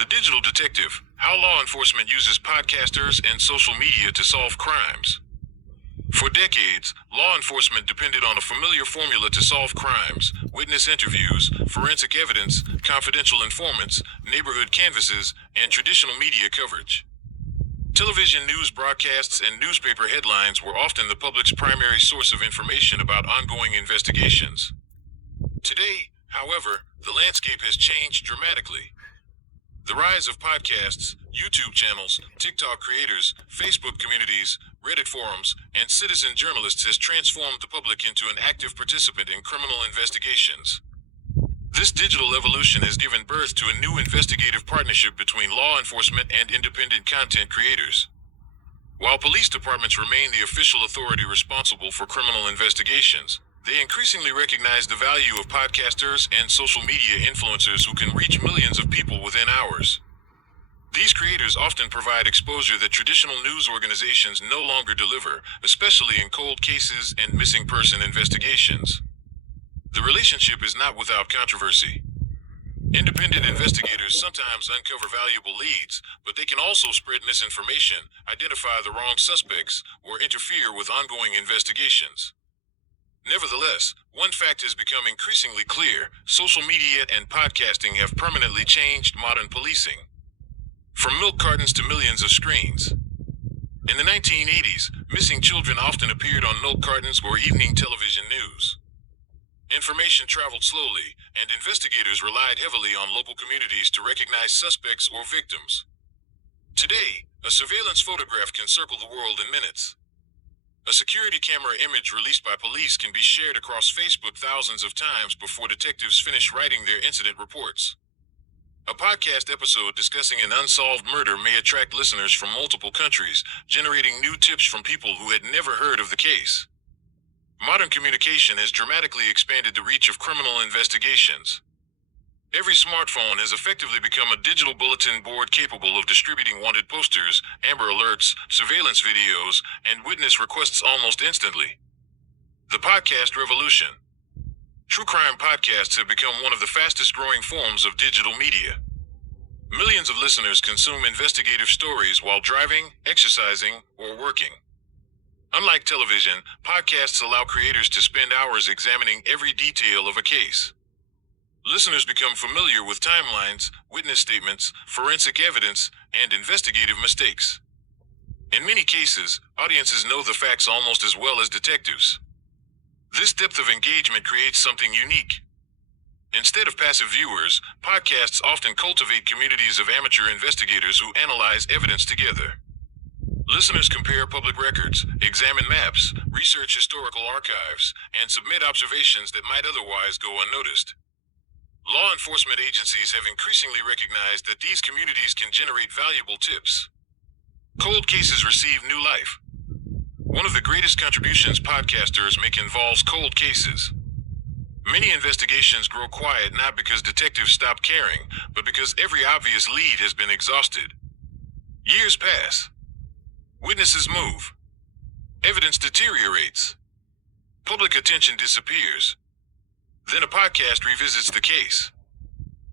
The Digital Detective: How Law Enforcement Uses Podcasters and Social Media to Solve Crimes. For decades, law enforcement depended on a familiar formula to solve crimes: witness interviews, forensic evidence, confidential informants, neighborhood canvasses, and traditional media coverage. Television news broadcasts and newspaper headlines were often the public's primary source of information about ongoing investigations. Today, however, the landscape has changed dramatically. The rise of podcasts, YouTube channels, TikTok creators, Facebook communities, Reddit forums, and citizen journalists has transformed the public into an active participant in criminal investigations. This digital evolution has given birth to a new investigative partnership between law enforcement and independent content creators. While police departments remain the official authority responsible for criminal investigations, they increasingly recognize the value of podcasters and social media influencers who can reach millions of people within hours. These creators often provide exposure that traditional news organizations no longer deliver, especially in cold cases and missing person investigations. The relationship is not without controversy. Independent investigators sometimes uncover valuable leads, but they can also spread misinformation, identify the wrong suspects, or interfere with ongoing investigations. Nevertheless, one fact has become increasingly clear: social media and podcasting have permanently changed modern policing. From milk cartons to millions of screens. In the 1980s, missing children often appeared on milk cartons or evening television news. Information traveled slowly, and investigators relied heavily on local communities to recognize suspects or victims. Today, a surveillance photograph can circle the world in minutes. A security camera image released by police can be shared across Facebook thousands of times before detectives finish writing their incident reports. A podcast episode discussing an unsolved murder may attract listeners from multiple countries, generating new tips from people who had never heard of the case. Modern communication has dramatically expanded the reach of criminal investigations. Every smartphone has effectively become a digital bulletin board capable of distributing wanted posters, Amber Alerts, surveillance videos, and witness requests almost instantly. The podcast revolution. True crime podcasts have become one of the fastest growing forms of digital media. Millions of listeners consume investigative stories while driving, exercising, or working. Unlike television, podcasts allow creators to spend hours examining every detail of a case. Listeners become familiar with timelines, witness statements, forensic evidence, and investigative mistakes. In many cases, audiences know the facts almost as well as detectives. This depth of engagement creates something unique. Instead of passive viewers, podcasts often cultivate communities of amateur investigators who analyze evidence together. Listeners compare public records, examine maps, research historical archives, and submit observations that might otherwise go unnoticed. Law enforcement agencies have increasingly recognized that these communities can generate valuable tips. Cold cases receive new life. One of the greatest contributions podcasters make involves cold cases. Many investigations grow quiet not because detectives stop caring, but because every obvious lead has been exhausted. Years pass. Witnesses move. Evidence deteriorates. Public attention disappears. Then a podcast revisits the case.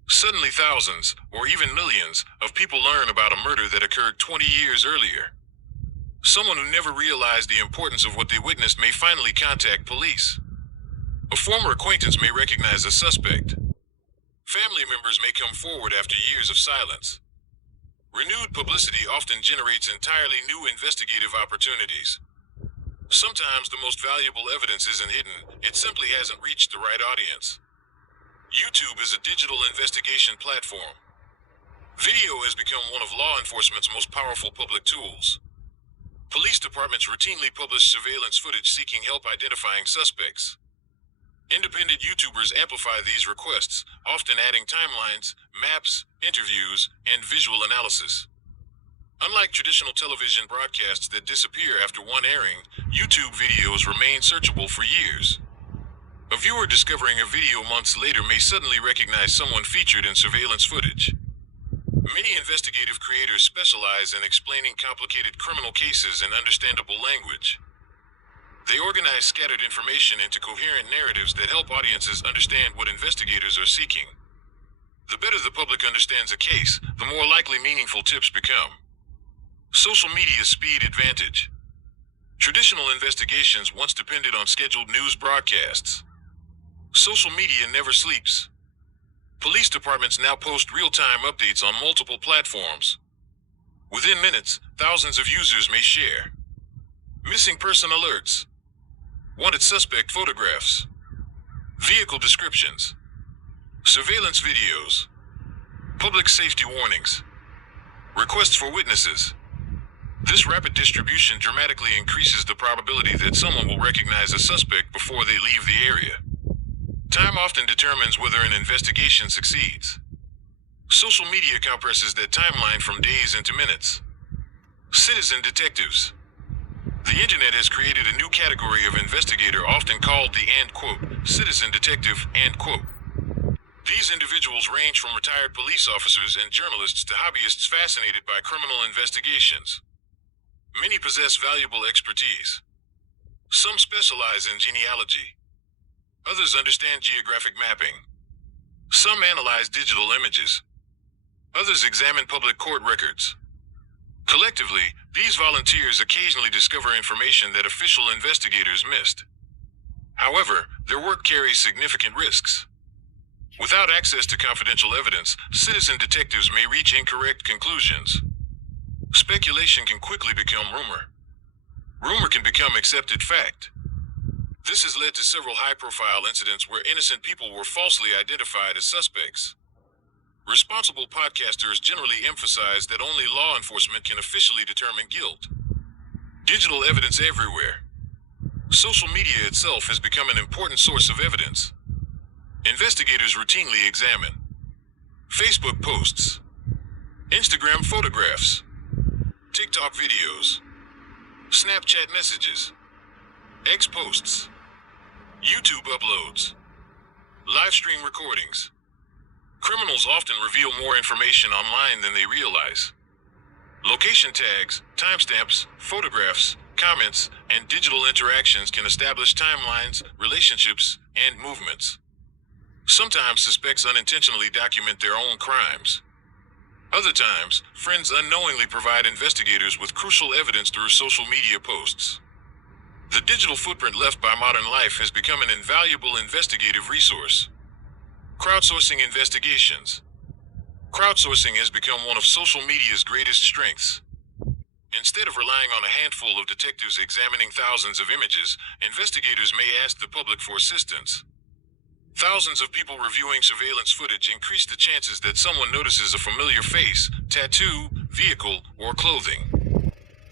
Suddenly thousands, or even millions, of people learn about a murder that occurred 20 years earlier. Someone who never realized the importance of what they witnessed may finally contact police. A former acquaintance may recognize a suspect. Family members may come forward after years of silence. Renewed publicity often generates entirely new investigative opportunities. Sometimes the most valuable evidence isn't hidden, it simply hasn't reached the right audience. YouTube is a digital investigation platform. Video has become one of law enforcement's most powerful public tools. Police departments routinely publish surveillance footage seeking help identifying suspects. Independent YouTubers amplify these requests, often adding timelines, maps, interviews, and visual analysis. Unlike traditional television broadcasts that disappear after one airing, YouTube videos remain searchable for years. A viewer discovering a video months later may suddenly recognize someone featured in surveillance footage. Many investigative creators specialize in explaining complicated criminal cases in understandable language. They organize scattered information into coherent narratives that help audiences understand what investigators are seeking. The better the public understands a case, the more likely meaningful tips become. Social media's speed advantage. Traditional investigations once depended on scheduled news broadcasts. Social media never sleeps. Police departments now post real-time updates on multiple platforms. Within minutes, thousands of users may share missing person alerts, wanted suspect photographs, vehicle descriptions, surveillance videos, public safety warnings, requests for witnesses. This rapid distribution dramatically increases the probability that someone will recognize a suspect before they leave the area. Time often determines whether an investigation succeeds. Social media compresses that timeline from days into minutes. Citizen detectives. The internet has created a new category of investigator, often called the citizen detective, These individuals range from retired police officers and journalists to hobbyists fascinated by criminal investigations. Many possess valuable expertise. Some specialize in genealogy. Others understand geographic mapping. Some analyze digital images. Others examine public court records. Collectively, these volunteers occasionally discover information that official investigators missed. However, their work carries significant risks. Without access to confidential evidence, citizen detectives may reach incorrect conclusions. Speculation can quickly become rumor. Rumor can become accepted fact. This has led to several high-profile incidents where innocent people were falsely identified as suspects. Responsible podcasters generally emphasize that only law enforcement can officially determine guilt. Digital evidence everywhere. Social media itself has become an important source of evidence. Investigators routinely examine Facebook posts, Instagram photographs, TikTok videos, Snapchat messages, X posts, YouTube uploads, live stream recordings. Criminals often reveal more information online than they realize. Location tags, timestamps, photographs, comments, and digital interactions can establish timelines, relationships, and movements. Sometimes suspects unintentionally document their own crimes. Other times, friends unknowingly provide investigators with crucial evidence through social media posts. The digital footprint left by modern life has become an invaluable investigative resource. Crowdsourcing investigations. Crowdsourcing has become one of social media's greatest strengths. Instead of relying on a handful of detectives examining thousands of images, investigators may ask the public for assistance. Thousands of people reviewing surveillance footage increase the chances that someone notices a familiar face, tattoo, vehicle, or clothing.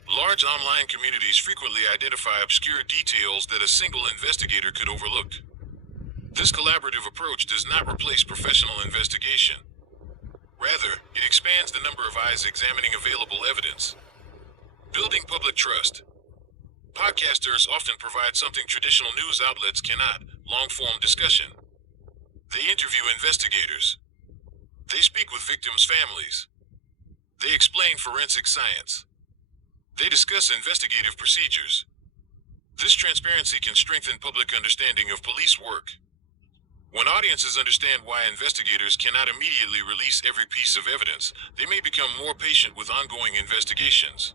Large online communities frequently identify obscure details that a single investigator could overlook. This collaborative approach does not replace professional investigation. Rather, it expands the number of eyes examining available evidence. Building public trust. Podcasters often provide something traditional news outlets cannot: long-form discussion. They interview investigators. They speak with victims' families. They explain forensic science. They discuss investigative procedures. This transparency can strengthen public understanding of police work. When audiences understand why investigators cannot immediately release every piece of evidence, they may become more patient with ongoing investigations.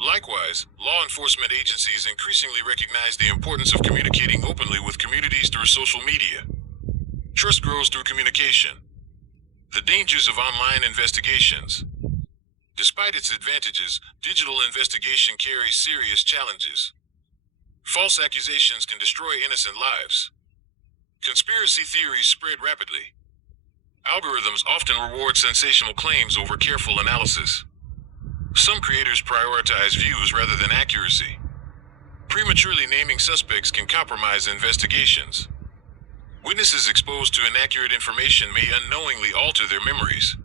Likewise, law enforcement agencies increasingly recognize the importance of communicating openly with communities through social media. Trust grows through communication. The dangers of online investigations. Despite its advantages, digital investigation carries serious challenges. False accusations can destroy innocent lives. Conspiracy theories spread rapidly. Algorithms often reward sensational claims over careful analysis. Some creators prioritize views rather than accuracy. Prematurely naming suspects can compromise investigations. Witnesses exposed to inaccurate information may unknowingly alter their memories.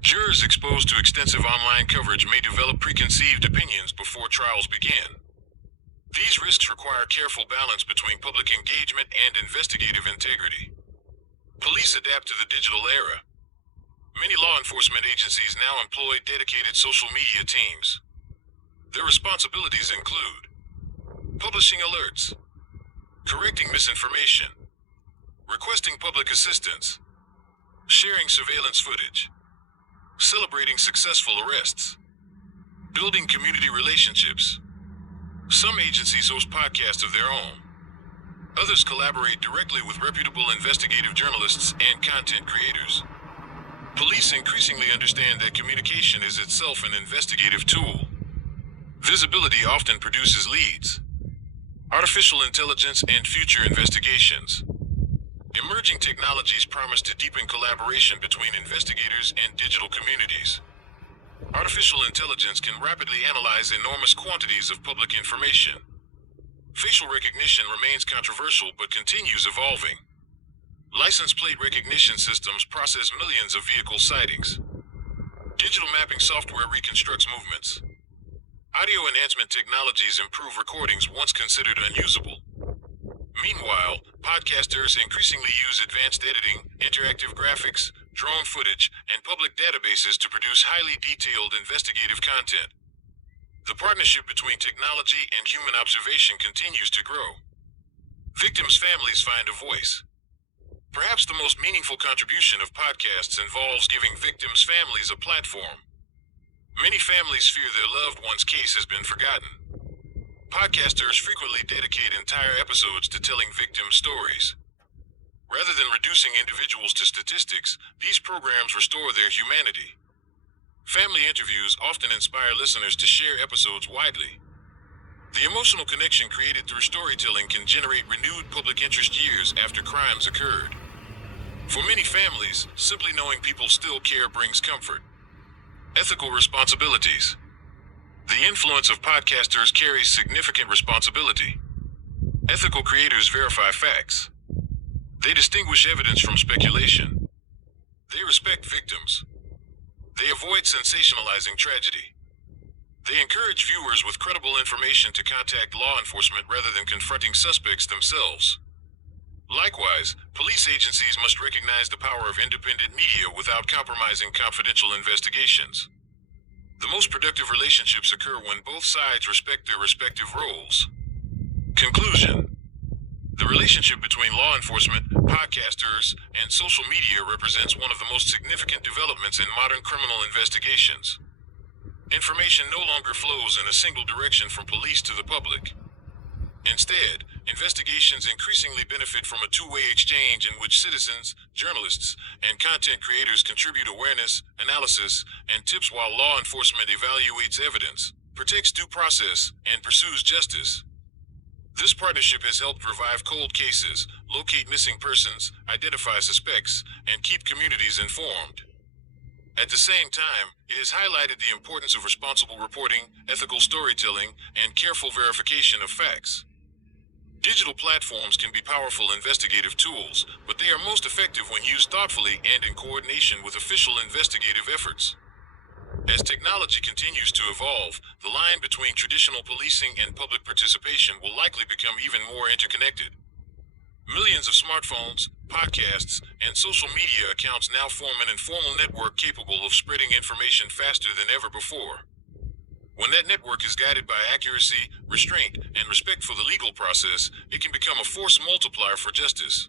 Jurors exposed to extensive online coverage may develop preconceived opinions before trials begin. These risks require careful balance between public engagement and investigative integrity. Police adapt to the digital era. Many law enforcement agencies now employ dedicated social media teams. Their responsibilities include publishing alerts, correcting misinformation, requesting public assistance, sharing surveillance footage, celebrating successful arrests, building community relationships. Some agencies host podcasts of their own. Others collaborate directly with reputable investigative journalists and content creators. Police increasingly understand that communication is itself an investigative tool. Visibility often produces leads, artificial intelligence, and future investigations. Emerging technologies promise to deepen collaboration between investigators and digital communities. Artificial intelligence can rapidly analyze enormous quantities of public information. Facial recognition remains controversial but continues evolving. License plate recognition systems process millions of vehicle sightings. Digital mapping software reconstructs movements. Audio enhancement technologies improve recordings once considered unusable. Meanwhile, podcasters increasingly use advanced editing, interactive graphics, drone footage, and public databases to produce highly detailed investigative content. The partnership between technology and human observation continues to grow. Victims' families find a voice. Perhaps the most meaningful contribution of podcasts involves giving victims' families a platform. Many families fear their loved one's case has been forgotten. Podcasters frequently dedicate entire episodes to telling victim stories. Rather than reducing individuals to statistics, these programs restore their humanity. Family interviews often inspire listeners to share episodes widely. The emotional connection created through storytelling can generate renewed public interest years after crimes occurred. For many families, simply knowing people still care brings comfort. Ethical responsibilities. The influence of podcasters carries significant responsibility. Ethical creators verify facts. They distinguish evidence from speculation. They respect victims. They avoid sensationalizing tragedy. They encourage viewers with credible information to contact law enforcement rather than confronting suspects themselves. Likewise, police agencies must recognize the power of independent media without compromising confidential investigations. The most productive relationships occur when both sides respect their respective roles. Conclusion. The relationship between law enforcement, podcasters, and social media represents one of the most significant developments in modern criminal investigations. Information no longer flows in a single direction from police to the public. Instead, investigations increasingly benefit from a two-way exchange in which citizens, journalists, and content creators contribute awareness, analysis, and tips while law enforcement evaluates evidence, protects due process, and pursues justice. This partnership has helped revive cold cases, locate missing persons, identify suspects, and keep communities informed. At the same time, it has highlighted the importance of responsible reporting, ethical storytelling, and careful verification of facts. Digital platforms can be powerful investigative tools, but they are most effective when used thoughtfully and in coordination with official investigative efforts. As technology continues to evolve, the line between traditional policing and public participation will likely become even more interconnected. Millions of smartphones, podcasts, and social media accounts now form an informal network capable of spreading information faster than ever before. When that network is guided by accuracy, restraint, and respect for the legal process, it can become a force multiplier for justice.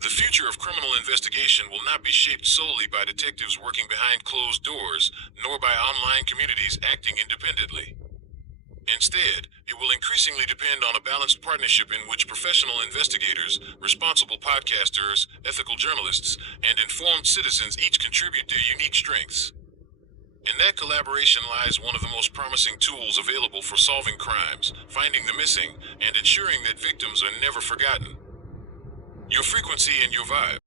The future of criminal investigation will not be shaped solely by detectives working behind closed doors, nor by online communities acting independently. Instead, it will increasingly depend on a balanced partnership in which professional investigators, responsible podcasters, ethical journalists, and informed citizens each contribute their unique strengths. In that collaboration lies one of the most promising tools available for solving crimes, finding the missing, and ensuring that victims are never forgotten. Your frequency and your vibe.